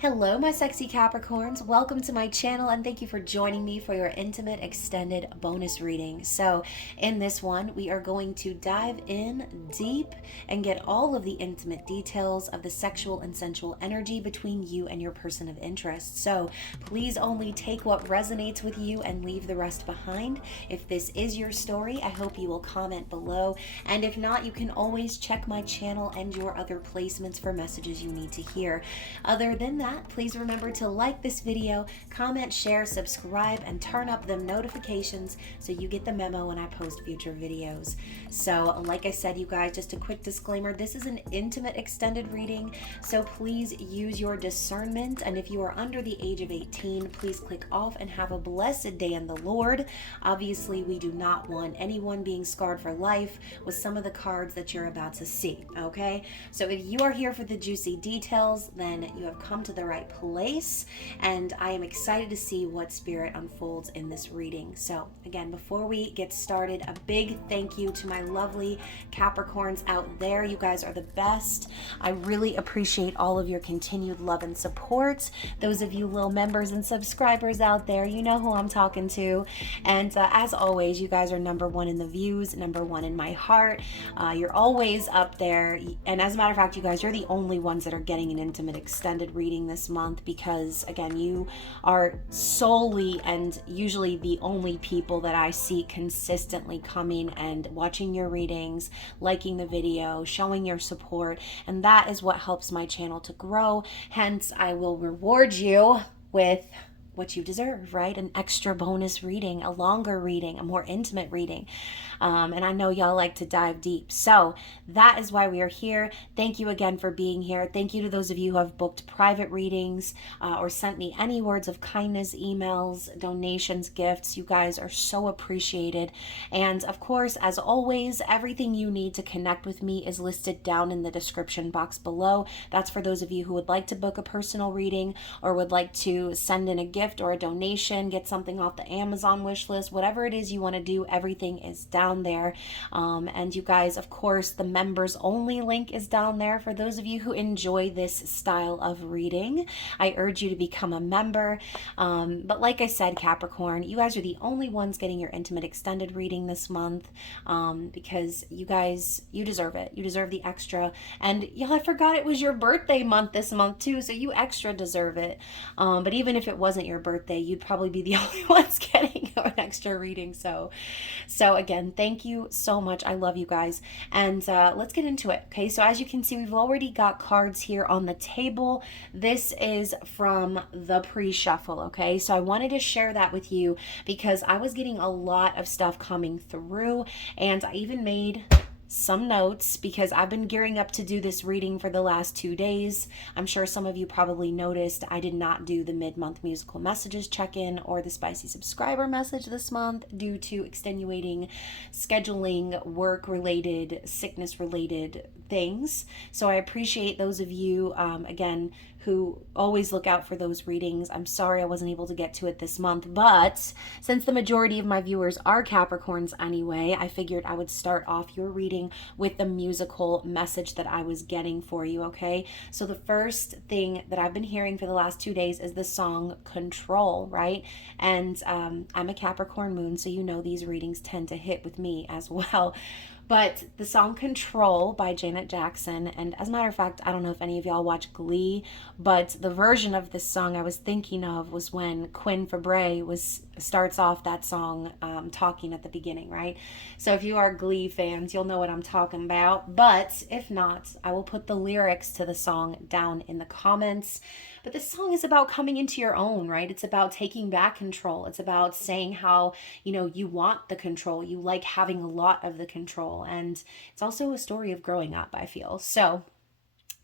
Hello, my sexy Capricorns. Welcome to my channel and thank you for joining me for your intimate extended bonus reading. So, in this one, we are going to dive in deep and get all of the intimate details of the sexual and sensual energy between you and your person of interest. So, please only take what resonates with you and leave the rest behind. If this is your story, I hope you will comment below. And if not, you can always check my channel and your other placements for messages you need to hear. Other than that, please remember to like this video, comment, share, subscribe, and turn up them notifications so you get the memo when I post future videos. So, like I said, you guys, just a quick disclaimer, this is an intimate extended reading, so please use your discernment, and if you are under the age of 18, please click off and have a blessed day in the Lord. Obviously, we do not want anyone being scarred for life with some of the cards that you're about to see, okay? So if you are here for the juicy details, then you have come to the right place, and I am excited to see what spirit unfolds in this reading. So again, before we get started, a big thank you to my lovely Capricorns out there. You guys are the best. I really appreciate all of your continued love and support. Those of you little members and subscribers out there, you know who I'm talking to. And as always, you guys are number one in the views, number one in my heart. You're always up there, and as a matter of fact, you guys, you're the only ones that are getting an intimate extended reading this month, because again, you are solely and usually the only people that I see consistently coming and watching your readings, liking the video, showing your support, and that is what helps my channel to grow. Hence, I will reward you with what you deserve, right? An extra bonus reading, a longer reading, a more intimate reading. And I know y'all like to dive deep. So that is why we are here. Thank you again for being here. Thank you to those of you who have booked private readings or sent me any words of kindness, emails, donations, gifts. You guys are so appreciated. And of course, as always, everything you need to connect with me is listed down in the description box below. That's for those of you who would like to book a personal reading or would like to send in a gift or a donation, get something off the Amazon wish list, whatever it is you want to do, everything is down there. And you guys, of course, the members only link is down there for those of you who enjoy this style of reading. I urge you to become a member. But like I said, Capricorn, you guys are the only ones getting your intimate extended reading this month, because you guys, you deserve it. You deserve the extra. And y'all, I forgot it was your birthday month this month too, so you extra deserve it. But even if it wasn't your birthday, you'd probably be the only ones getting an extra reading. So again, thank you so much. I love you guys. And let's get into it. Okay, so as you can see, we've already got cards here on the table. This is from the pre-shuffle, okay? So I wanted to share that with you because I was getting a lot of stuff coming through, and I even made some notes because I've been gearing up to do this reading for the last 2 days. I'm sure some of you probably noticed I did not do the mid-month musical messages check-in or the spicy subscriber message this month due to extenuating scheduling, work-related, sickness-related things. So I appreciate those of you, again, who always look out for those readings. I'm sorry I wasn't able to get to it this month, but since the majority of my viewers are Capricorns anyway, I figured I would start off your reading with the musical message that I was getting for you, okay? So the first thing that I've been hearing for the last 2 days is the song Control, right? And I'm a Capricorn moon, so you know these readings tend to hit with me as well. But the song Control by Janet Jackson, and as a matter of fact, I don't know if any of y'all watch Glee, but the version of this song I was thinking of was when Quinn Fabray starts off that song talking at the beginning, right? So if you are Glee fans, you'll know what I'm talking about. But if not, I will put the lyrics to the song down in the comments. But this song is about coming into your own, right? It's about taking back control. It's about saying how, you want the control. You like having a lot of the control. And it's also a story of growing up, I feel. So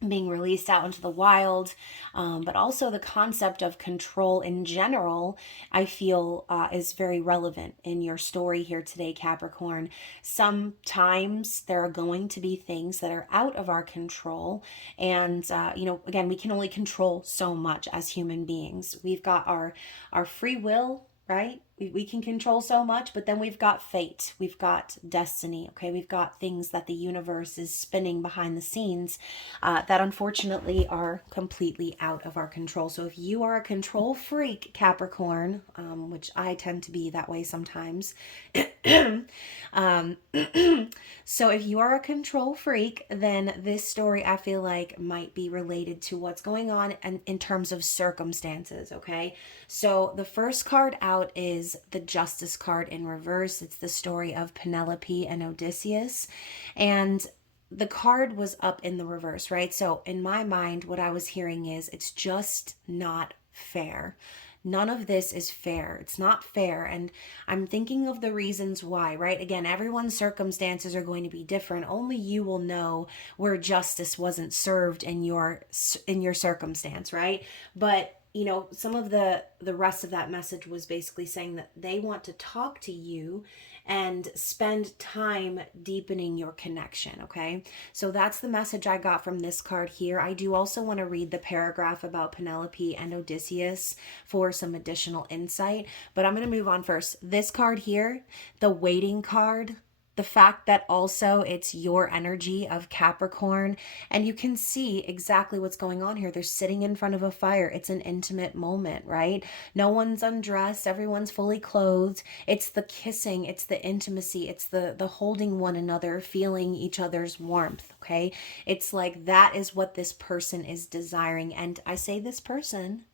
being released out into the wild, but also the concept of control in general, I feel is very relevant in your story here today, Capricorn. Sometimes there are going to be things that are out of our control, and again, we can only control so much as human beings. We've got our free will, right? we can control so much, but then we've got fate, we've got destiny, okay? We've got things that the universe is spinning behind the scenes that unfortunately are completely out of our control. So if you are a control freak, Capricorn, which I tend to be that way sometimes, um, so if you are a control freak, then this story I feel like might be related to what's going on in terms of circumstances, okay? So the first card out is the Justice card in reverse. It's the story of Penelope and Odysseus. And the card was up in the reverse, right? So in my mind, what I was hearing is it's just not fair. None of this is fair. It's not fair. And I'm thinking of the reasons why, right? Again, everyone's circumstances are going to be different. Only you will know where justice wasn't served in your circumstance, right? But you know, some of the rest of that message was basically saying that they want to talk to you and spend time deepening your connection, okay? So that's the message I got from this card here. I do also want to read the paragraph about Penelope and Odysseus for some additional insight, but I'm going to move on first. This card here, the waiting card, the fact that also it's your energy of Capricorn, and you can see exactly what's going on here. They're sitting in front of a fire. It's an intimate moment, right? No one's undressed. Everyone's fully clothed. It's the kissing. It's the intimacy. It's the holding one another, feeling each other's warmth, okay? It's like that is what this person is desiring. And I say this person,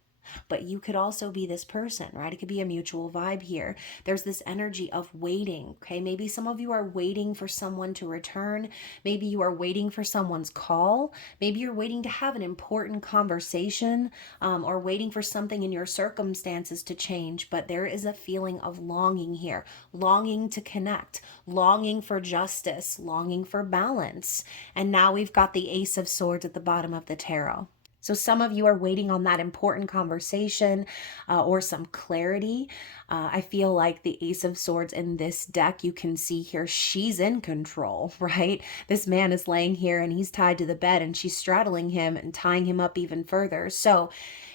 but you could also be this person, right? It could be a mutual vibe here. There's this energy of waiting, okay? Maybe some of you are waiting for someone to return. Maybe you are waiting for someone's call. Maybe you're waiting to have an important conversation, or waiting for something in your circumstances to change. But there is a feeling of longing here, longing to connect, longing for justice, longing for balance. And now we've got the Ace of Swords at the bottom of the tarot. So some of you are waiting on that important conversation or some clarity. I feel like the Ace of Swords in this deck, you can see here, she's in control, right? This man is laying here and he's tied to the bed and she's straddling him and tying him up even further. So,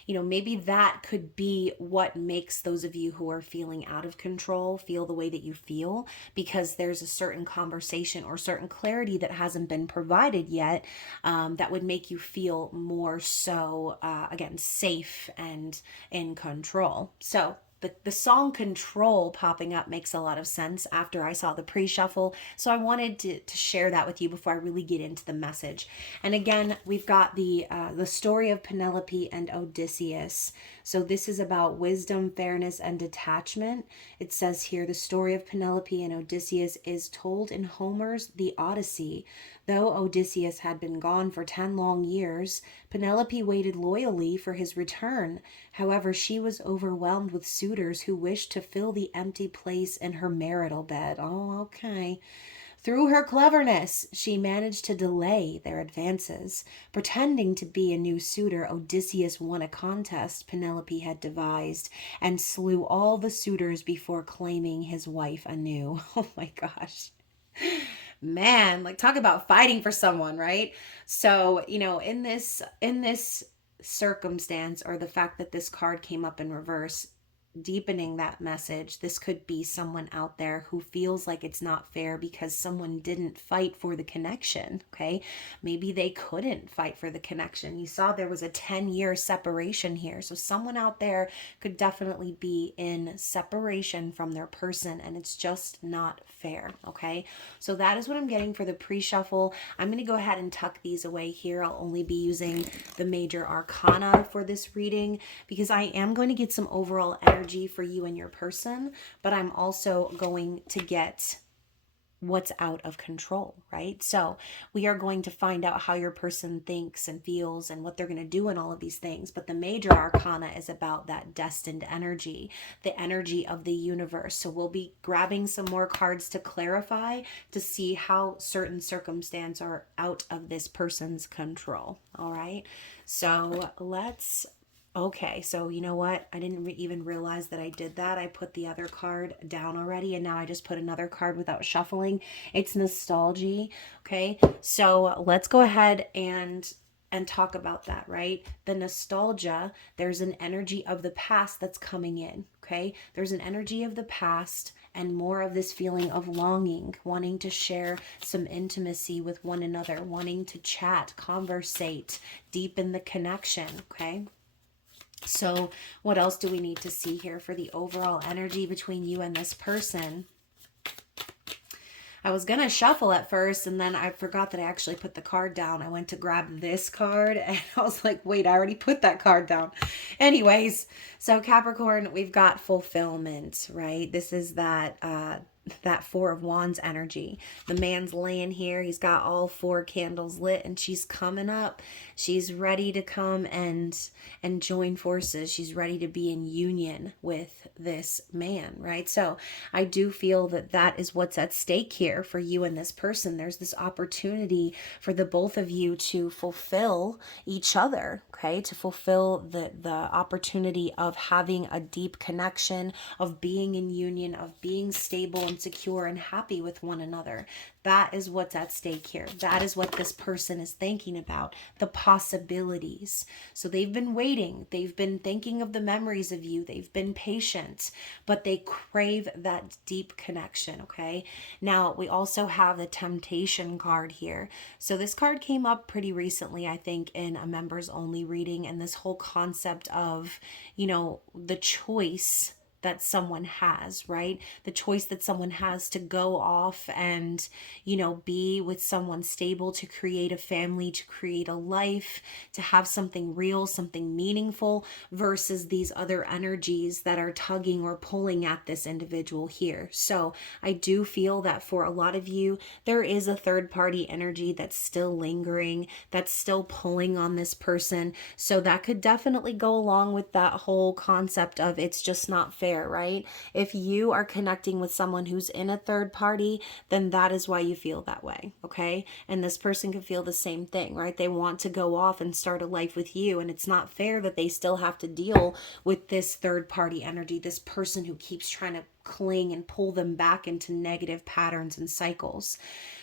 you know, maybe that could be what makes those of you who are feeling out of control feel the way that you feel, because there's a certain conversation or certain clarity that hasn't been provided yet that would make you feel more so, again, safe and in control. So the song Control popping up makes a lot of sense after I saw the pre-shuffle. So I wanted to share that with you before I really get into the message. And again, we've got the story of Penelope and Odysseus. So this is about wisdom, fairness, and detachment. It says here, the story of Penelope and Odysseus is told in Homer's The Odyssey. Though Odysseus had been gone for 10 long years, Penelope waited loyally for his return. However, she was overwhelmed with suitors who wished to fill the empty place in her marital bed. Oh, okay. Through her cleverness, she managed to delay their advances. Pretending to be a new suitor, Odysseus won a contest Penelope had devised and slew all the suitors before claiming his wife anew. Oh my gosh. Man, like talk about fighting for someone, right? So, you know, in this circumstance, or the fact that this card came up in reverse, deepening that message, this could be someone out there who feels like it's not fair because someone didn't fight for the connection, okay? Maybe they couldn't fight for the connection. You saw there was a 10-year separation here. So someone out there could definitely be in separation from their person, and it's just not fair, okay? So that is what I'm getting for the pre-shuffle. I'm going to go ahead and tuck these away here. I'll only be using the major arcana for this reading because I am going to get some overall energy for you and your person, but I'm also going to get what's out of control, right? So we are going to find out how your person thinks and feels and what they're going to do in all of these things. But the major arcana is about that destined energy, the energy of the universe. So we'll be grabbing some more cards to clarify, to see how certain circumstances are out of this person's control. All right. So okay, so you know what? I didn't even realize that I did that. I put the other card down already, and now I just put another card without shuffling. It's nostalgia, okay? So let's go ahead and and talk about that, right? The nostalgia, there's an energy of the past that's coming in, okay? There's an energy of the past and more of this feeling of longing, wanting to share some intimacy with one another, wanting to chat, conversate, deepen the connection, okay? So what else do we need to see here for the overall energy between you and this person? I was going to shuffle at first, and then I forgot that I actually put the card down. I went to grab this card, and I was like, wait, I already put that card down. Anyways, so Capricorn, we've got fulfillment, right? This is that Four of Wands energy. The man's laying here. He's got all 4 candles lit, and she's coming up. She's ready to come and join forces. She's ready to be in union with this man, right? So I do feel that that is what's at stake here for you and this person. There's this opportunity for the both of you to fulfill each other, okay? To fulfill the opportunity of having a deep connection, of being in union, of being stable and secure and happy with one another. That is what's at stake here. That is what this person is thinking about, the possibilities. So they've been waiting. They've been thinking of the memories of you. They've been patient, but they crave that deep connection, okay? Now, we also have the temptation card here. So this card came up pretty recently, I think, in a members only reading, and this whole concept of, you know, the choice that someone has, right? The choice that someone has to go off and, you know, be with someone stable, to create a family, to create a life, to have something real, something meaningful, versus these other energies that are tugging or pulling at this individual here. So I do feel that for a lot of you, there is a third party energy that's still lingering, that's still pulling on this person. So that could definitely go along with that whole concept of it's just not fair, right? If you are connecting with someone who's in a third party, then that is why you feel that way, okay? And this person could feel the same thing, right? They want to go off and start a life with you, and it's not fair that they still have to deal with this third party energy, this person who keeps trying to cling and pull them back into negative patterns and cycles.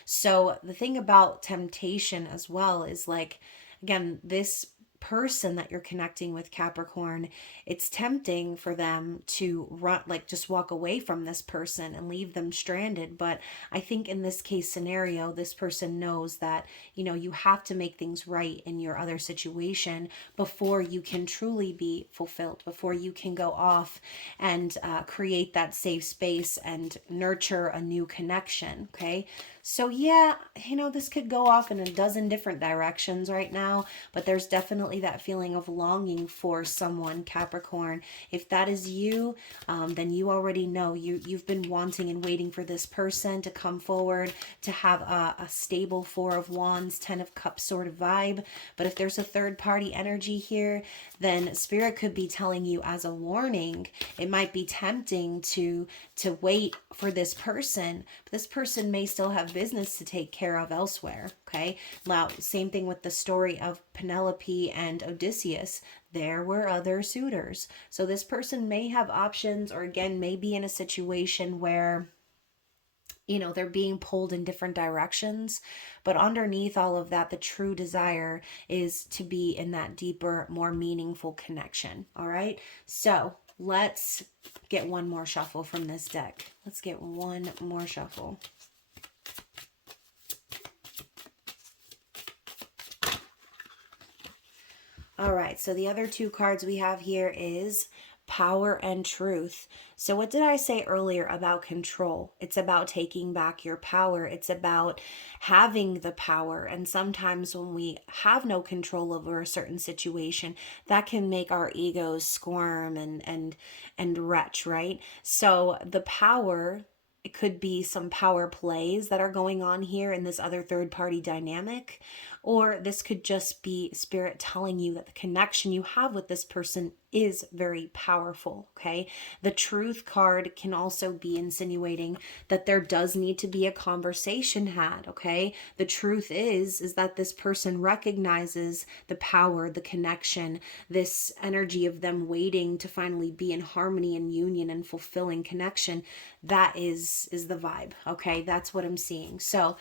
So the thing about temptation as well is, like, again, this person that you're connecting with, Capricorn, it's tempting for them to run, like just walk away from this person and leave them stranded. But I think in this case scenario, this person knows that, you know, you have to make things right in your other situation before you can truly be fulfilled, before you can go off and create that safe space and nurture a new connection, okay? So yeah, you know, this could go off in a dozen different directions right now, but there's definitely that feeling of longing for someone, Capricorn. If that is you, then you already know you've been wanting and waiting for this person to come forward, to have a stable 4 of Wands, 10 of Cups sort of vibe. But if there's a third party energy here, then Spirit could be telling you as a warning, it might be tempting to wait for this person, but this person may still have business to take care of elsewhere, okay? Now, same thing with the story of Penelope and Odysseus. There were other suitors. So this person may have options, or again, may be in a situation where, you know, they're being pulled in different directions. But underneath all of that, the true desire is to be in that deeper, more meaningful connection, all right? So let's get one more shuffle from this deck. Let's get one more shuffle. All right, so the other 2 cards we have here is Power and Truth. So what did I say earlier about control? It's about taking back your power. It's about having the power. And sometimes when we have no control over a certain situation, that can make our egos squirm and retch, right? So the power, it could be some power plays that are going on here in this other third party dynamic, or this could just be Spirit telling you that the connection you have with this person is very powerful, okay? The Truth card can also be insinuating that there does need to be a conversation had, okay? The truth is that this person recognizes the power, the connection, this energy of them waiting to finally be in harmony and union and fulfilling connection. That is the vibe, okay? That's what I'm seeing. So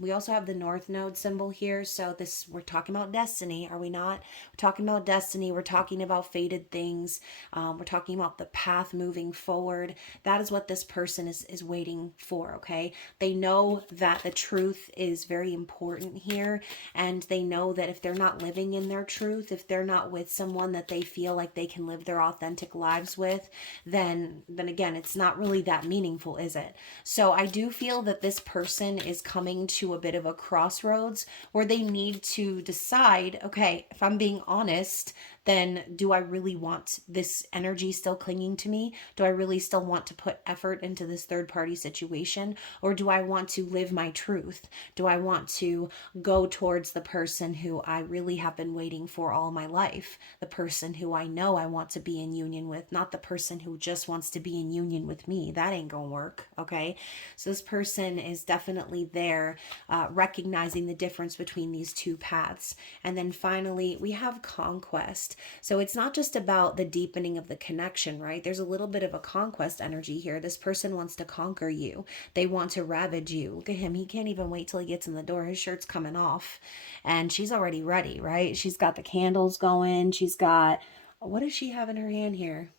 We also have the North Node symbol here. So this, we're talking about destiny, are we not? We're talking about destiny. We're talking about fated things. We're talking about the path moving forward. That is what this person is waiting for, okay? They know that the truth is very important here. And they know that if they're not living in their truth, if they're not with someone that they feel like they can live their authentic lives with, then again, it's not really that meaningful, is it? So I do feel that this person is coming to a bit of a crossroads where they need to decide, okay, if I'm being honest, then do I really want this energy still clinging to me? Do I really still want to put effort into this third party situation? Or do I want to live my truth? Do I want to go towards the person who I really have been waiting for all my life? The person who I know I want to be in union with, not the person who just wants to be in union with me. That ain't gonna work, okay? So this person is definitely there, recognizing the difference between these two paths. And then finally, we have conquest. So it's not just about the deepening of the connection, right? There's a little bit of a conquest energy here. This person wants to conquer you. They want to ravage you. Look at him. He can't even wait till he gets in the door. His shirt's coming off and she's already ready, right? She's got the candles going. She's got, what does she have in her hand here?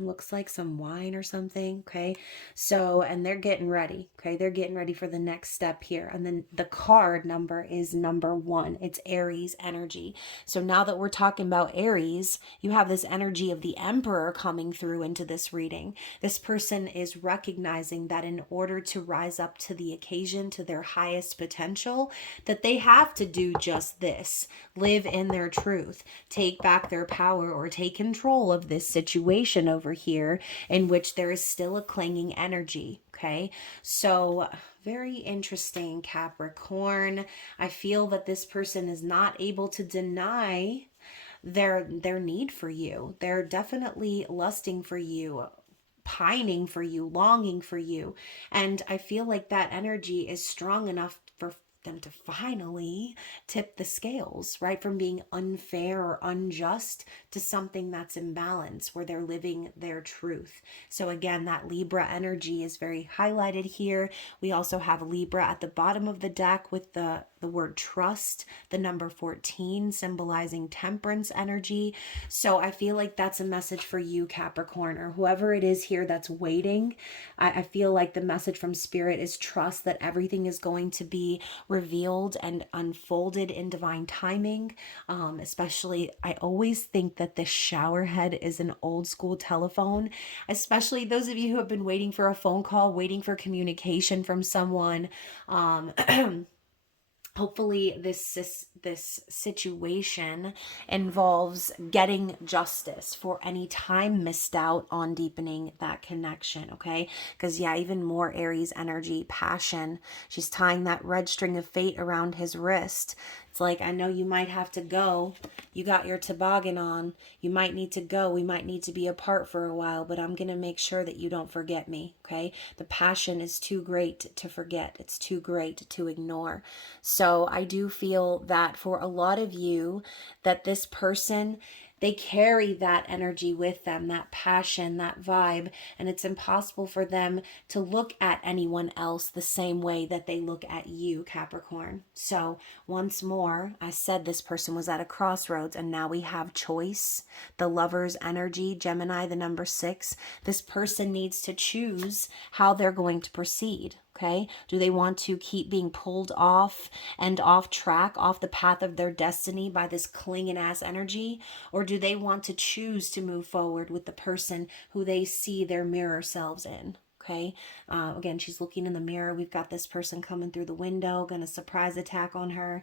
Looks like some wine or something. Okay, so, and they're getting ready. Okay, they're getting ready for the next step here. And then the card number is number 1. It's Aries energy. So now that we're talking about Aries, you have this energy of the Emperor coming through into this reading. This person is recognizing that in order to rise up to the occasion, to their highest potential, that they have to do just this: live in their truth, take back their power, or take control of this situation over here in which there is still a clanging energy. Okay, so very interesting, Capricorn. I feel that this person is not able to deny their need for you. They're definitely lusting for you, pining for you, longing for you. And I feel like that energy is strong enough for them to finally tip the scales, right? From being unfair or unjust to something that's in balance, where they're living their truth. So again, that Libra energy is very highlighted here. We also have Libra at the bottom of the deck with the word trust, the number 14 symbolizing temperance energy. So I feel like that's a message for you, Capricorn, or whoever it is here that's waiting. I feel like the message from Spirit is trust that everything is going to be revealed and unfolded in divine timing. Especially, I always think that the shower head is an old school telephone, especially those of you who have been waiting for a phone call, waiting for communication from someone. Hopefully this situation involves getting justice for any time missed out on deepening that connection, okay? Because yeah, even more Aries energy, passion. She's tying that red string of fate around his wrist. It's like, I know you might have to go. You got your toboggan on. You might need to go. We might need to be apart for a while, but I'm going to make sure that you don't forget me, okay? The passion is too great to forget. It's too great to ignore. So I do feel that for a lot of you, that this person, they carry that energy with them, that passion, that vibe, and it's impossible for them to look at anyone else the same way that they look at you, Capricorn. So once more, I said this person was at a crossroads, and now we have choice. The Lover's energy, Gemini, the number 6. This person needs to choose how they're going to proceed. Okay, do they want to keep being pulled off and off track, off the path of their destiny by this clinging ass energy? Or do they want to choose to move forward with the person who they see their mirror selves in? Okay, again, she's looking in the mirror. We've got this person coming through the window, gonna surprise attack on her.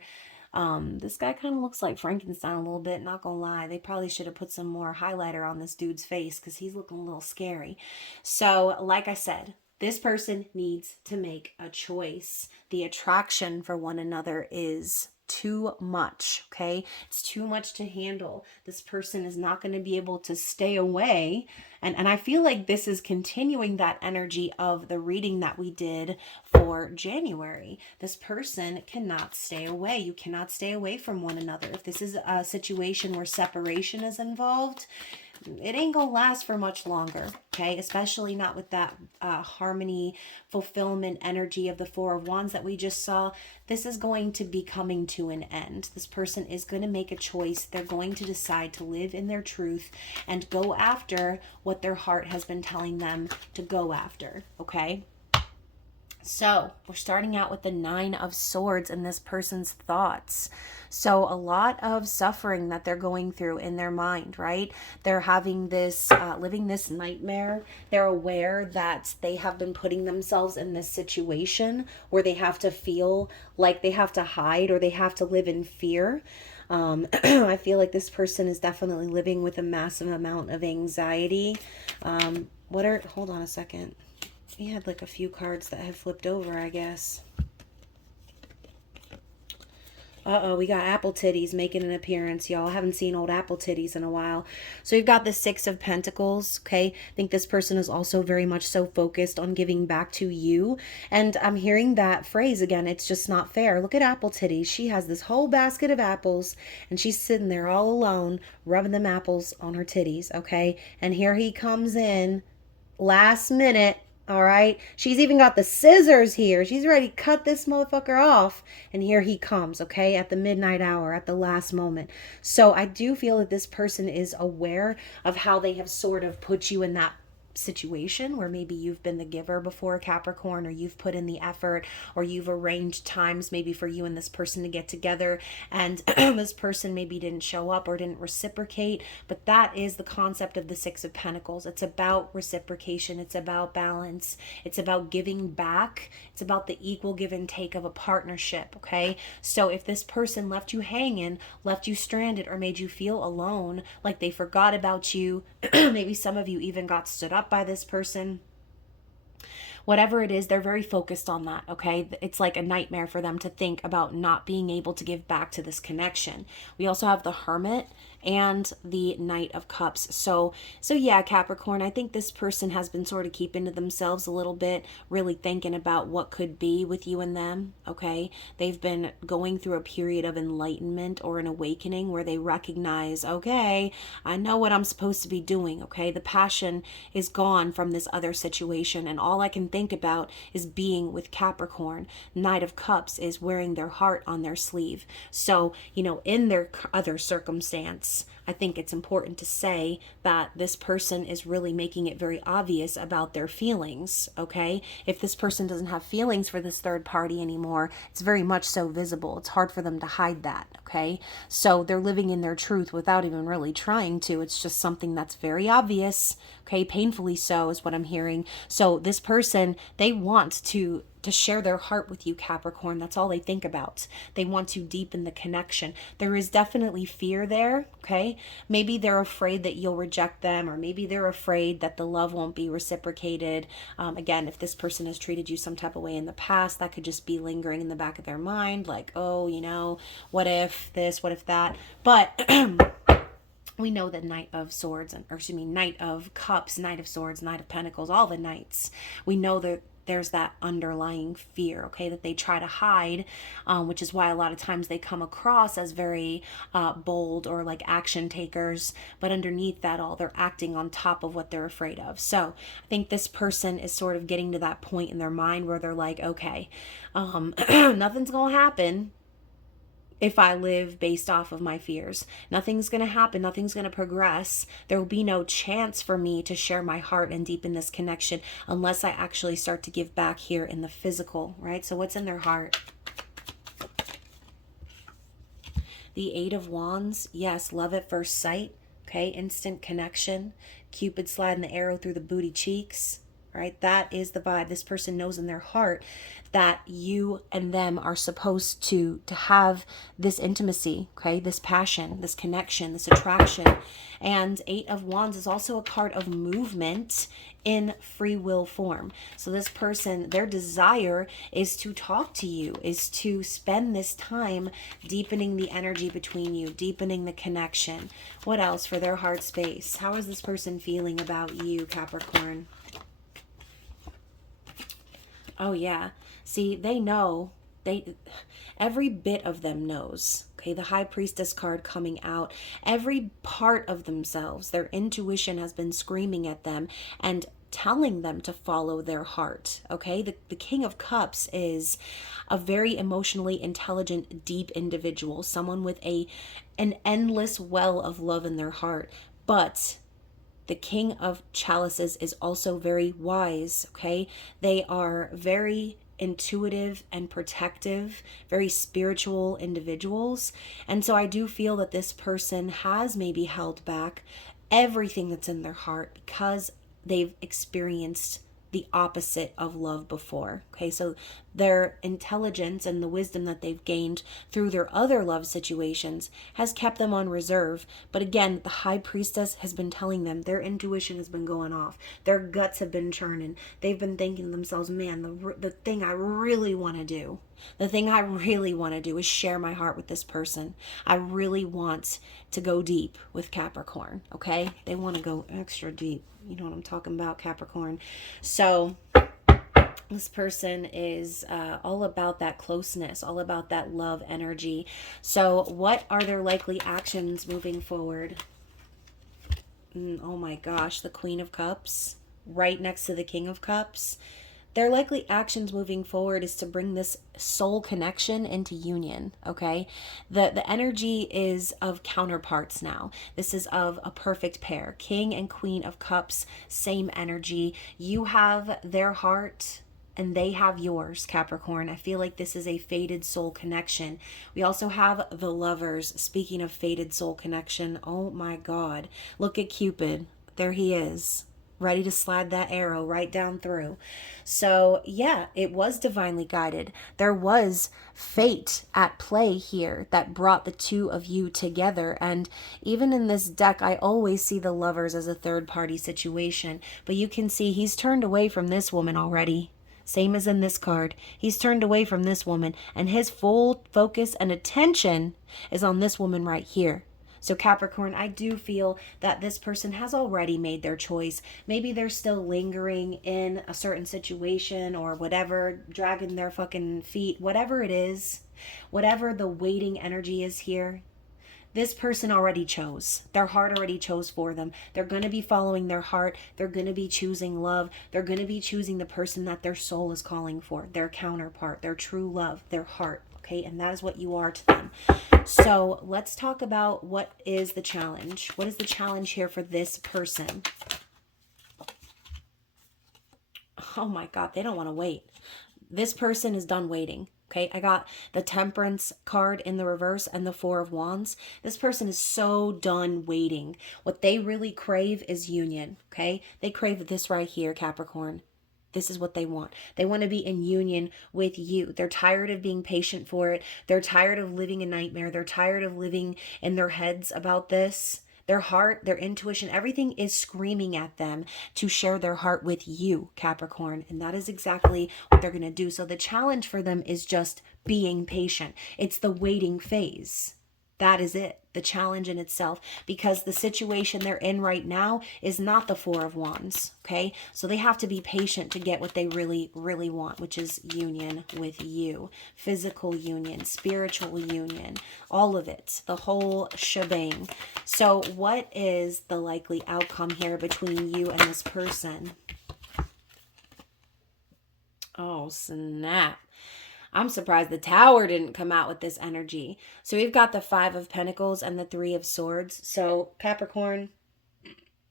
This guy kind of looks like Frankenstein a little bit, not gonna lie. They probably should have put some more highlighter on this dude's face because he's looking a little scary. So, like I said, this person needs to make a choice. The attraction for one another is too much, okay? It's too much to handle. This person is not going to be able to stay away. And I feel like this is continuing that energy of the reading that we did for January. This person cannot stay away. You cannot stay away from one another. If this is a situation where separation is involved, it ain't gonna last for much longer, okay? Especially not with that harmony, fulfillment energy of the Four of Wands that we just saw. This is going to be coming to an end. This person is going to make a choice. They're going to decide to live in their truth and go after what their heart has been telling them to go after, okay? So we're starting out with the Nine of Swords and this person's thoughts. So a lot of suffering that they're going through in their mind, right? They're having this, living this nightmare. They're aware that they have been putting themselves in this situation where they have to feel like they have to hide or they have to live in fear. I feel like this person is definitely living with a massive amount of anxiety. Hold on a second. We had like a few cards that have flipped over, I guess. Uh-oh, we got apple titties making an appearance, y'all. I haven't seen old apple titties in a while. So you've got the Six of Pentacles, okay? I think this person is also very much so focused on giving back to you. And I'm hearing that phrase again, it's just not fair. Look at apple titties. She has this whole basket of apples, and she's sitting there all alone, rubbing them apples on her titties, okay? And here he comes in, last minute. All right. She's even got the scissors here. She's ready to cut this motherfucker off. And here he comes, okay, at the midnight hour, at the last moment. So I do feel that this person is aware of how they have sort of put you in that situation where maybe you've been the giver before, Capricorn, or you've put in the effort, or you've arranged times maybe for you and this person to get together, and this person maybe didn't show up or didn't reciprocate. But that is the concept of the Six of Pentacles. It's about reciprocation. It's about balance. It's about giving back. It's about the equal give and take of a partnership, okay? So if this person left you hanging, left you stranded, or made you feel alone, like they forgot about you, maybe some of you even got stood up by this person, whatever it is, they're very focused on that, okay? It's like a nightmare for them to think about not being able to give back to this connection. We also have the Hermit and the Knight of Cups. So yeah, Capricorn, I think this person has been sort of keeping to themselves a little bit, really thinking about what could be with you and them, okay? They've been going through a period of enlightenment or an awakening where they recognize, okay, I know what I'm supposed to be doing, okay? The passion is gone from this other situation, and all I can think about is being with Capricorn. Knight of Cups is wearing their heart on their sleeve. So, in their other circumstance, I think it's important to say that this person is really making it very obvious about their feelings, okay? If this person doesn't have feelings for this third party anymore, it's very much so visible. It's hard for them to hide that, okay? So they're living in their truth without even really trying to. It's just something that's very obvious, okay? Painfully so is what I'm hearing. So this person, they want to share their heart with you, Capricorn. That's all they think about. They want to deepen the connection. There is definitely fear there, okay? Maybe they're afraid that you'll reject them, or maybe they're afraid that the love won't be reciprocated. Again, if this person has treated you some type of way in the past, that could just be lingering in the back of their mind, like, oh, what if this, what if that? But we know that Knight of Cups, Knight of Swords, Knight of Pentacles, all the knights, we know that there's that underlying fear, okay, that they try to hide, which is why a lot of times they come across as very bold or like action takers, but underneath that all, they're acting on top of what they're afraid of. So I think this person is sort of getting to that point in their mind where they're like, okay, nothing's gonna happen if I live based off of my fears. Nothing's going to happen. Nothing's going to progress. There will be no chance for me to share my heart and deepen this connection unless I actually start to give back here in the physical, right? So what's in their heart? The Eight of Wands. Yes, love at first sight. Okay, instant connection. Cupid sliding the arrow through the booty cheeks. Right? That is the vibe. This person knows in their heart that you and them are supposed to have this intimacy, okay? This passion, this connection, this attraction. And Eight of Wands is also a card of movement in free will form. So this person, their desire is to talk to you, is to spend this time deepening the energy between you, deepening the connection. What else for their heart space? How is this person feeling about you, Capricorn? Oh, yeah. See, they know every bit of them knows. Okay, the High Priestess card coming out, every part of themselves, their intuition has been screaming at them and telling them to follow their heart. Okay, the King of Cups is a very emotionally intelligent, deep individual, someone with an endless well of love in their heart. But the King of Chalices is also very wise. Okay, they are very intuitive and protective, very spiritual individuals. And so I do feel that this person has maybe held back everything that's in their heart because they've experienced the opposite of love before. Okay, so their intelligence and the wisdom that they've gained through their other love situations has kept them on reserve. But again, the High Priestess has been telling them, their intuition has been going off, their guts have been churning. They've been thinking to themselves, man, the thing I really want to do, the thing I really want to do is share my heart with this person. I really want to go deep with Capricorn. Okay, they want to go extra deep. You know what I'm talking about, Capricorn. So this person is all about that closeness, all about that love energy. So what are their likely actions moving forward? Oh my gosh, the Queen of Cups right next to the King of Cups. Their likely actions moving forward is to bring this soul connection into union, okay? The energy is of counterparts now. This is of a perfect pair. King and Queen of Cups, same energy. You have their heart and they have yours, Capricorn. I feel like this is a fated soul connection. We also have the Lovers. Speaking of fated soul connection, oh my God. Look at Cupid. There he is, ready to slide that arrow right down through. So yeah, it was divinely guided. There was fate at play here that brought the two of you together. And even in this deck, I always see the Lovers as a third party situation. But you can see he's turned away from this woman already. Same as in this card. He's turned away from this woman and his full focus and attention is on this woman right here. So Capricorn, I do feel that this person has already made their choice. Maybe they're still lingering in a certain situation or whatever, dragging their fucking feet, whatever it is, whatever the waiting energy is here. This person already chose. Their heart already chose for them. They're going to be following their heart. They're going to be choosing love. They're going to be choosing the person that their soul is calling for, their counterpart, their true love, their heart. Okay, and that is what you are to them. So let's talk about what is the challenge. What is the challenge here for this person? Oh my God, they don't want to wait. This person is done waiting. Okay, I got the Temperance card in the reverse and the Four of Wands. This person is so done waiting. What they really crave is union. Okay, they crave this right here, Capricorn. This is what they want. They want to be in union with you. They're tired of being patient for it. They're tired of living a nightmare. They're tired of living in their heads about this. Their heart, their intuition, everything is screaming at them to share their heart with you, Capricorn. And that is exactly what they're going to do. So the challenge for them is just being patient. It's the waiting phase. That is it, the challenge in itself, because the situation they're in right now is not the Four of Wands, okay? So they have to be patient to get what they really, really want, which is union with you, physical union, spiritual union, all of it, the whole shebang. So what is the likely outcome here between you and this person? Oh, snap. I'm surprised the Tower didn't come out with this energy. So we've got the Five of Pentacles and the Three of Swords. So Capricorn,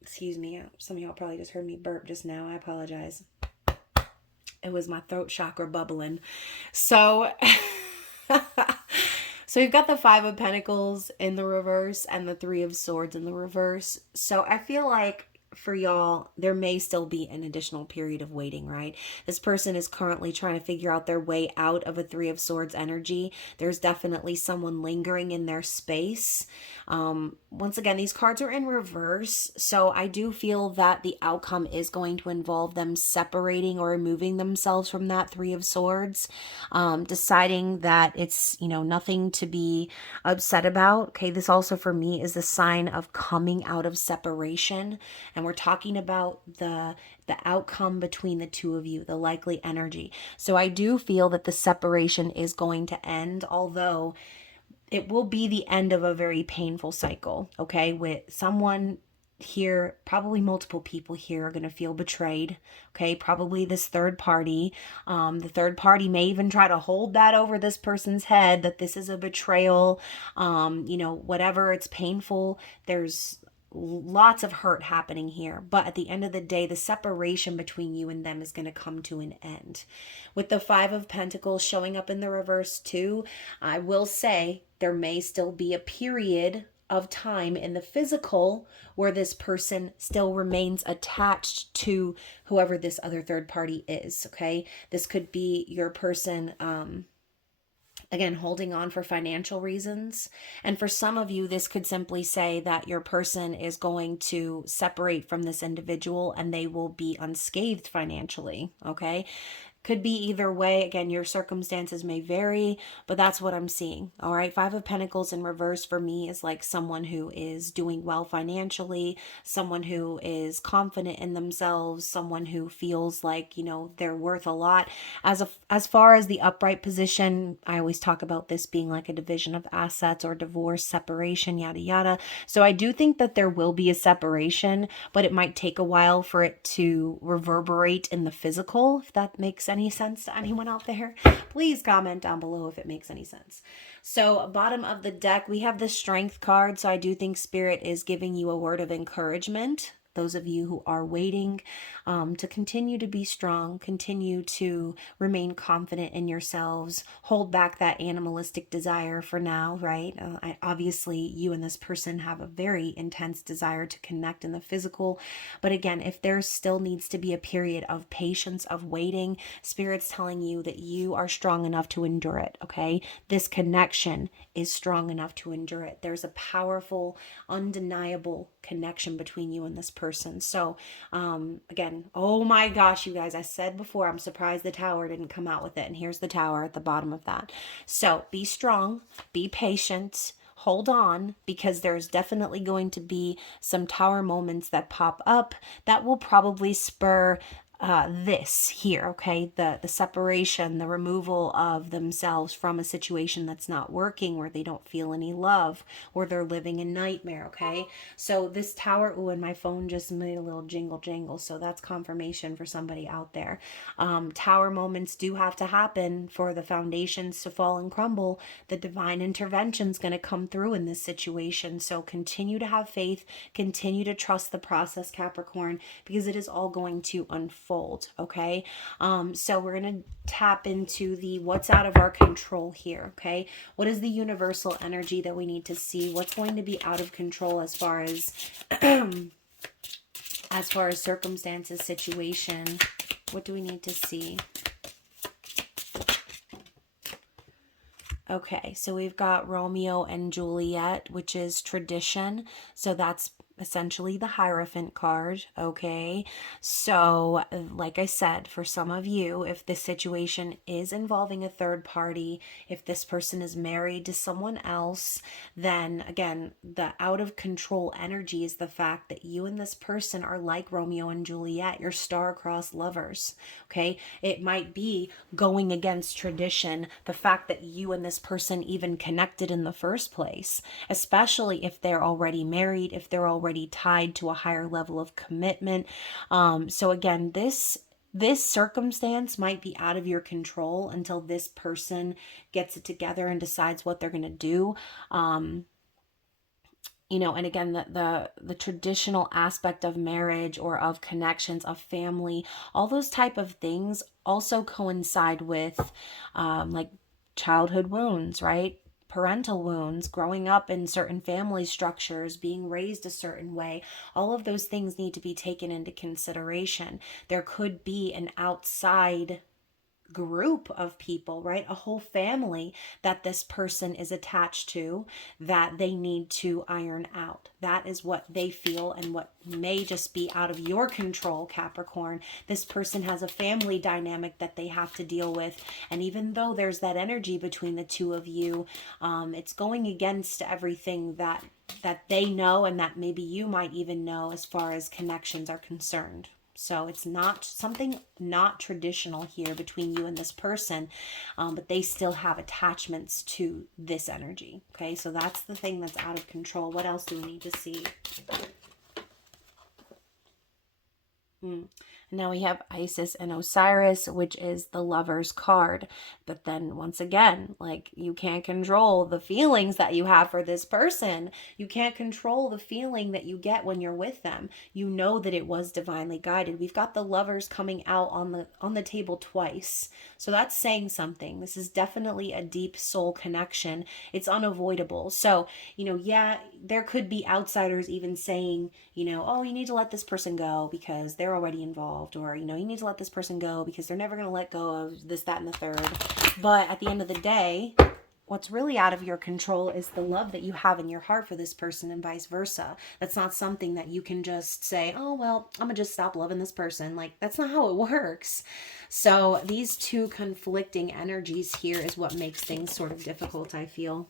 excuse me, some of y'all probably just heard me burp just now. I apologize. It was my throat chakra bubbling. So, so we've got the Five of Pentacles in the reverse and the Three of Swords in the reverse. So I feel like for y'all, there may still be an additional period of waiting, right? This person is currently trying to figure out their way out of a Three of Swords energy. There's definitely someone lingering in their space. Once again, these cards are in reverse, so I do feel that the outcome is going to involve them separating or removing themselves from that Three of Swords, deciding that it's, you know, nothing to be upset about. Okay, this also for me is the sign of coming out of separation. And we're talking about the outcome between the two of you, the likely energy. So I do feel that the separation is going to end, although it will be the end of a very painful cycle, okay? With someone here, probably multiple people here are going to feel betrayed, okay? Probably this third party. The third party may even try to hold that over this person's head, that this is a betrayal. Whatever, it's painful. There's lots of hurt happening here, but at the end of the day, the separation between you and them is going to come to an end. With the Five of Pentacles showing up in the reverse too, I will say there may still be a period of time in the physical where this person still remains attached to whoever this other third party is, okay? This could be your person, again, holding on for financial reasons. And for some of you, this could simply say that your person is going to separate from this individual and they will be unscathed financially, okay? Could be either way. Again, your circumstances may vary, but that's what I'm seeing. All right. Five of Pentacles in reverse for me is like someone who is doing well financially, someone who is confident in themselves, someone who feels like, they're worth a lot. As far as the upright position, I always talk about this being like a division of assets or divorce, separation, yada, yada. So I do think that there will be a separation, but it might take a while for it to reverberate in the physical, if that makes any sense to anyone out there. Please comment down below if it makes any sense. So bottom of the deck, we have the Strength card. So I do think Spirit is giving you a word of encouragement. Those of you who are waiting to continue to be strong, continue to remain confident in yourselves, hold back that animalistic desire for now, right? Obviously, you and this person have a very intense desire to connect in the physical. But again, if there still needs to be a period of patience, of waiting, Spirit's telling you that you are strong enough to endure it, okay? This connection is strong enough to endure it. There's a powerful, undeniable connection between you and this person. So again, oh my gosh, you guys, I said before, I'm surprised the Tower didn't come out with it. And here's the Tower at the bottom of that. So be strong, be patient, hold on, because there's definitely going to be some Tower moments that pop up that will probably spur this here, okay? The separation, the removal of themselves from a situation that's not working, where they don't feel any love, or they're living in nightmare, okay? So this Tower, ooh, and my phone just made a little jingle, so that's confirmation for somebody out there. Tower moments do have to happen for the foundations to fall and crumble. The divine intervention is going to come through in this situation. So continue to have faith, continue to trust the process, Capricorn, because it is all going to unfold. Okay, so we're going to tap into the what's out of our control here. Okay, what is the universal energy that we need to see? What's going to be out of control as far as circumstances, situation? What do we need to see? Okay, so we've got Romeo and Juliet, which is tradition. So that's essentially the Hierophant card, okay? So, like I said, for some of you, if this situation is involving a third party, if this person is married to someone else, then again, the out of control energy is the fact that you and this person are like Romeo and Juliet. You're star-crossed lovers, okay? It might be going against tradition, the fact that you and this person even connected in the first place, especially if they're already married, if they're already tied to a higher level of commitment. So again, this circumstance might be out of your control until this person gets it together and decides what they're going to do. And again, the traditional aspect of marriage or of connections, of family, all those type of things also coincide with like childhood wounds, right? Parental wounds, growing up in certain family structures, being raised a certain way. All of those things need to be taken into consideration. There could be an outside group of people, right? A whole family that this person is attached to that they need to iron out. That is what they feel, and what may just be out of your control, Capricorn. This person has a family dynamic that they have to deal with. And even though there's that energy between the two of you, it's going against everything that they know, and that maybe you might even know as far as connections are concerned. So it's not something not traditional here between you and this person, but they still have attachments to this energy. Okay, so that's the thing that's out of control. What else do we need to see? Now we have Isis and Osiris, which is the Lover's card. But then once again, like, you can't control the feelings that you have for this person. You can't control the feeling that you get when you're with them. You know that it was divinely guided. We've got the Lovers coming out on the table twice. So that's saying something. This is definitely a deep soul connection. It's unavoidable. So, yeah, there could be outsiders even saying, oh, you need to let this person go because they're already involved, or you need to let this person go because they're never going to let go of this, that, and the third. But at the end of the day, what's really out of your control is the love that you have in your heart for this person, and vice versa. That's not something that you can just say, oh, well, I'm gonna just stop loving this person. Like, that's not how it works. So these two conflicting energies here is what makes things sort of difficult, I feel.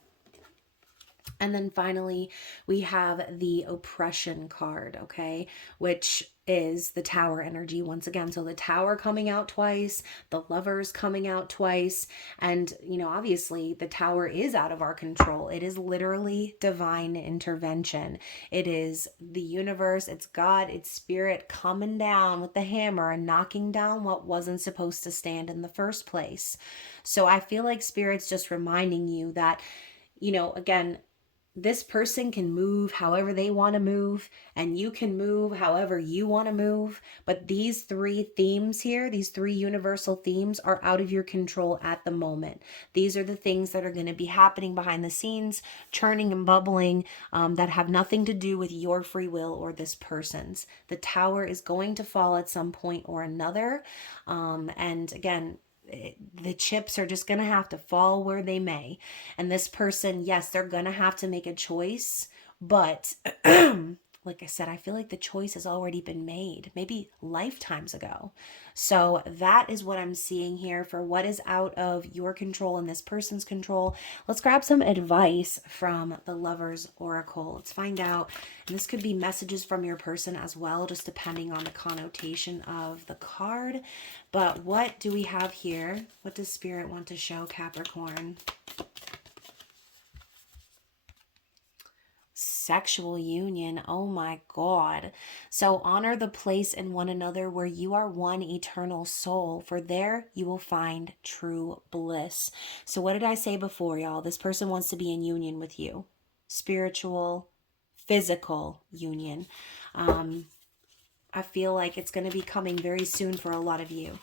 And then finally, we have the oppression card, okay, which is the Tower energy once again. So the Tower coming out twice, the Lovers coming out twice. And, obviously the Tower is out of our control. It is literally divine intervention. It is the universe, it's God, it's spirit coming down with the hammer and knocking down what wasn't supposed to stand in the first place. So I feel like spirit's just reminding you that, again, this person can move however they want to move, and you can move however you want to move. But these three themes here, these three universal themes, are out of your control at the moment. These are the things that are going to be happening behind the scenes, churning and bubbling, that have nothing to do with your free will or this person's. The Tower is going to fall at some point or another. And again, the chips are just going to have to fall where they may. And this person, yes, they're going to have to make a choice. But like I said, I feel like the choice has already been made, maybe lifetimes ago. So that is what I'm seeing here for what is out of your control and this person's control. Let's grab some advice from the Lover's Oracle. Let's find out. And this could be messages from your person as well, just depending on the connotation of the card. But what do we have here? What does Spirit want to show Capricorn? Sexual union. Oh my God. So honor the place in one another where you are one eternal soul, for there you will find true bliss. So what did I say before, y'all? This person wants to be in union with you. Spiritual, physical union. I feel like it's going to be coming very soon for a lot of you.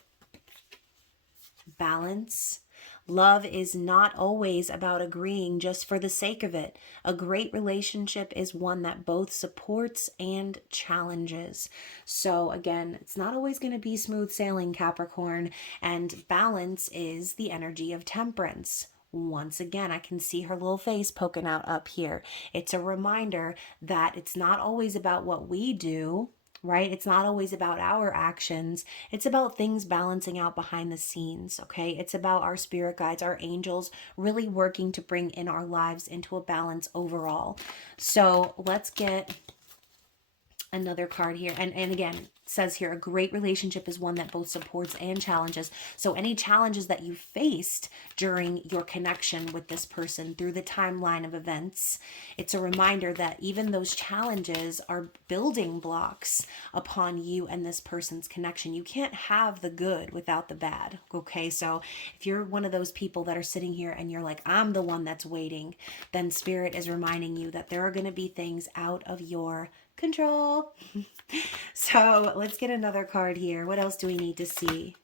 Balance. Love is not always about agreeing just for the sake of it. A great relationship is one that both supports and challenges. So again, it's not always going to be smooth sailing, Capricorn, and balance is the energy of temperance. Once again, I can see her little face poking out up here. It's a reminder that it's not always about what we do, right? It's not always about our actions. It's about things balancing out behind the scenes, okay? It's about our spirit guides, our angels, really working to bring in our lives into a balance overall. So let's get another card here. And again, it says here, a great relationship is one that both supports and challenges. So any challenges that you faced during your connection with this person through the timeline of events, it's a reminder that even those challenges are building blocks upon you and this person's connection. You can't have the good without the bad, okay? So if you're one of those people that are sitting here and you're like, I'm the one that's waiting, then Spirit is reminding you that there are going to be things out of your control. So let's get another card here. What else do we need to see?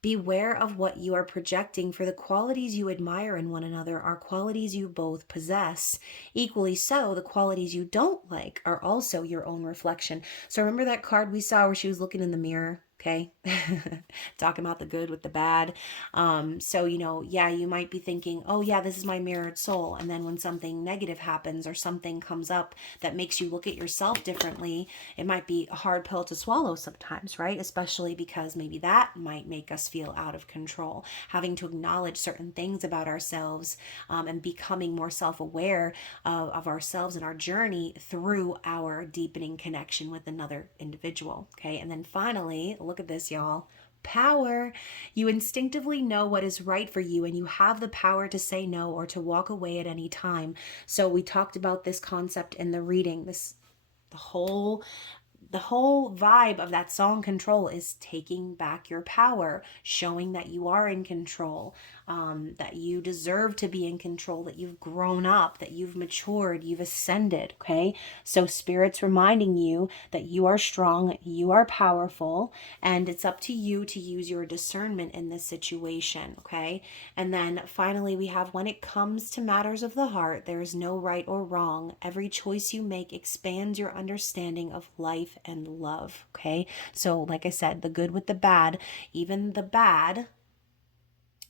Beware of what you are projecting, for the qualities you admire in one another are qualities you both possess. Equally so, the qualities you don't like are also your own reflection. So remember that card we saw where she was looking in the mirror? Okay. Talking about the good with the bad. So, yeah, you might be thinking, oh yeah, this is my mirrored soul. And then when something negative happens or something comes up that makes you look at yourself differently, it might be a hard pill to swallow sometimes, right? Especially because maybe that might make us feel out of control. Having to acknowledge certain things about ourselves, and becoming more self-aware of ourselves and our journey through our deepening connection with another individual. Okay. And then finally, look at this, y'all. Power. You instinctively know what is right for you, and you have the power to say no or to walk away at any time. So we talked about this concept in the reading. The whole vibe of that song Control is taking back your power, showing that you are in control, that you deserve to be in control, that you've grown up, that you've matured, you've ascended. Okay. So Spirit's reminding you that you are strong, you are powerful, and it's up to you to use your discernment in this situation. Okay. And then finally, we have, when it comes to matters of the heart, there is no right or wrong. Every choice you make expands your understanding of life and love. Okay. So like I said, the good with the bad, even the bad,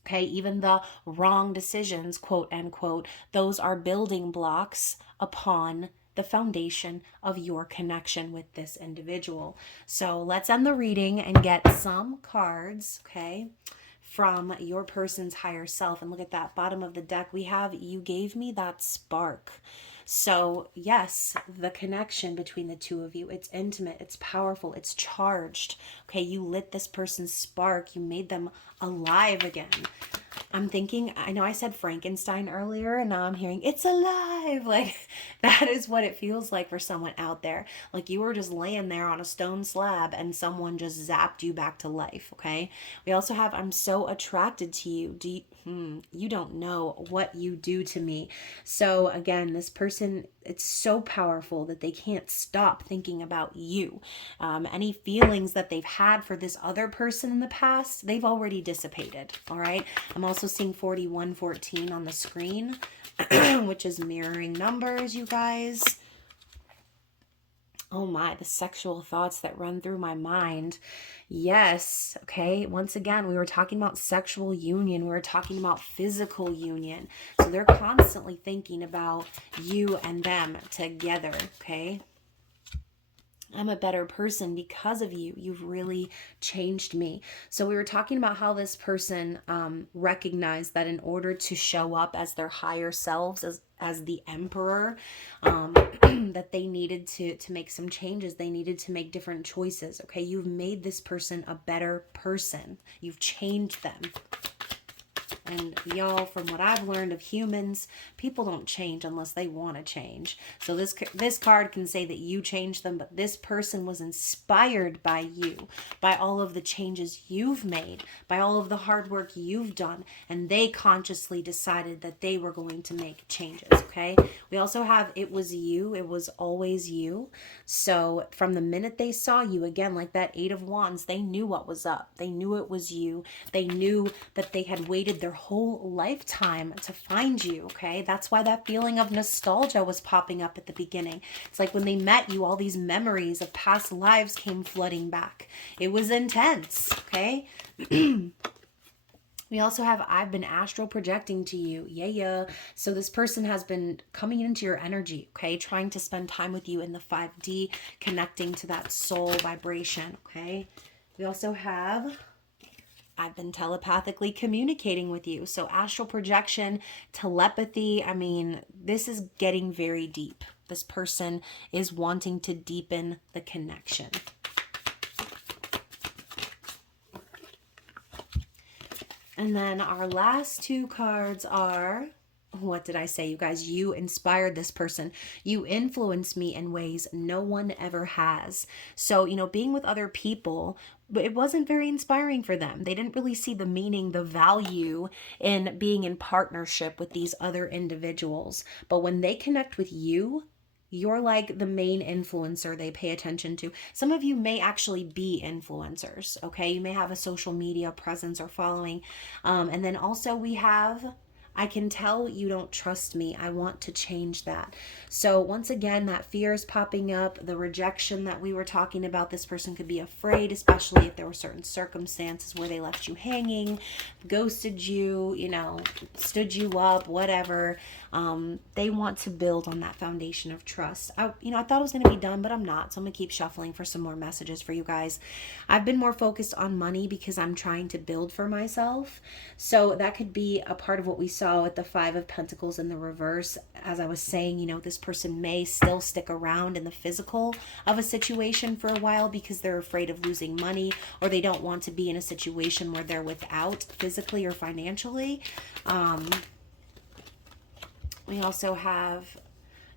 okay, even the wrong decisions, quote unquote, those are building blocks upon the foundation of your connection with this individual. So let's end the reading and get some cards, okay, from your person's higher self. And look at that bottom of the deck. We have, you gave me that spark. So yes, the connection between the two of you, it's intimate, it's powerful, it's charged. Okay, you lit this person's spark, you made them alive again. I'm thinking, I know I said Frankenstein earlier, and now I'm hearing it's alive. Like, that is what it feels like for someone out there. Like you were just laying there on a stone slab and someone just zapped you back to life. Okay. We also have, I'm so attracted to you. You don't know what you do to me. So again, this person, it's so powerful that they can't stop thinking about you. Any feelings that they've had for this other person in the past, they've already dissipated. All right. I'm also seeing 4114 on the screen, which is mirroring numbers, you guys. Oh my, the sexual thoughts that run through my mind. Yes. Okay. Once again, we were talking about sexual union. We were talking about physical union. So they're constantly thinking about you and them together. Okay. I'm a better person because of you. You've really changed me. So we were talking about how this person recognized that in order to show up as their higher selves, as the emperor, that they needed to make some changes. They needed to make different choices. Okay, you've made this person a better person. You've changed them. And y'all, from what I've learned of humans, people don't change unless they want to change. So this card can say that you changed them, but this person was inspired by you, by all of the changes you've made, by all of the hard work you've done, and they consciously decided that they were going to make changes, okay? We also have, it was you, it was always you. So from the minute they saw you, again, like that 8 of Wands, they knew what was up. They knew it was you. They knew that they had waited their whole lifetime to find you, okay? That's why that feeling of nostalgia was popping up at the beginning. It's like when they met you, all these memories of past lives came flooding back. It was intense, okay? We also have, I've been astral projecting to you. Yeah. So this person has been coming into your energy, okay? Trying to spend time with you in the 5D, connecting to that soul vibration, okay? We also have, I've been telepathically communicating with you. So astral projection, telepathy, I mean, this is getting very deep. This person is wanting to deepen the connection. And then our last 2 cards are, what did I say, you guys? You inspired this person. You influenced me in ways no one ever has. So, being with other people, it wasn't very inspiring for them. They didn't really see the meaning, the value in being in partnership with these other individuals. But when they connect with you, you're like the main influencer they pay attention to. Some of you may actually be influencers, okay? You may have a social media presence or following. And then also we have, I can tell you don't trust me. I want to change that. So, once again, that fear is popping up. The rejection that we were talking about, this person could be afraid, especially if there were certain circumstances where they left you hanging, ghosted you, stood you up, whatever. They want to build on that foundation of trust. I thought it was going to be done, but I'm not. So, I'm going to keep shuffling for some more messages for you guys. I've been more focused on money because I'm trying to build for myself. So, that could be a part of what we saw with the Five of Pentacles in the reverse. As I was saying, this person may still stick around in the physical of a situation for a while because they're afraid of losing money, or they don't want to be in a situation where they're without physically or financially. We also have,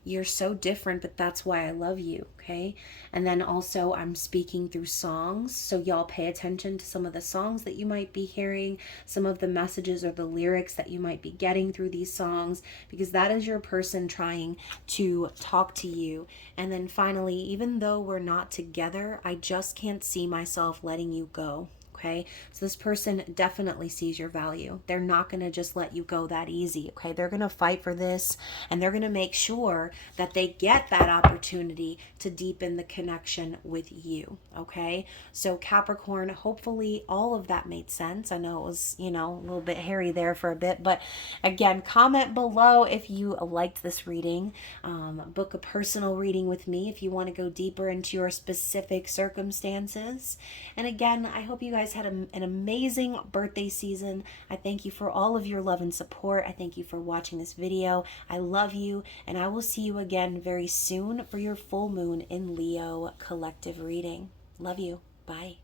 you're so different, but that's why I love you, okay? And then also I'm speaking through songs, so y'all pay attention to some of the songs that you might be hearing, some of the messages or the lyrics that you might be getting through these songs, because that is your person trying to talk to you. And then finally, even though we're not together, I just can't see myself letting you go. Okay, so this person definitely sees your value. They're not going to just let you go that easy. Okay, they're going to fight for this, and they're going to make sure that they get that opportunity to deepen the connection with you. Okay, so Capricorn, hopefully all of that made sense. I know it was, a little bit hairy there for a bit, but again, comment below if you liked this reading. Book a personal reading with me if you want to go deeper into your specific circumstances. And again, I hope you guys had an amazing birthday season. I thank you for all of your love and support. I thank you for watching this video. I love you, and I will see you again very soon for your full moon in Leo collective reading. Love you. Bye.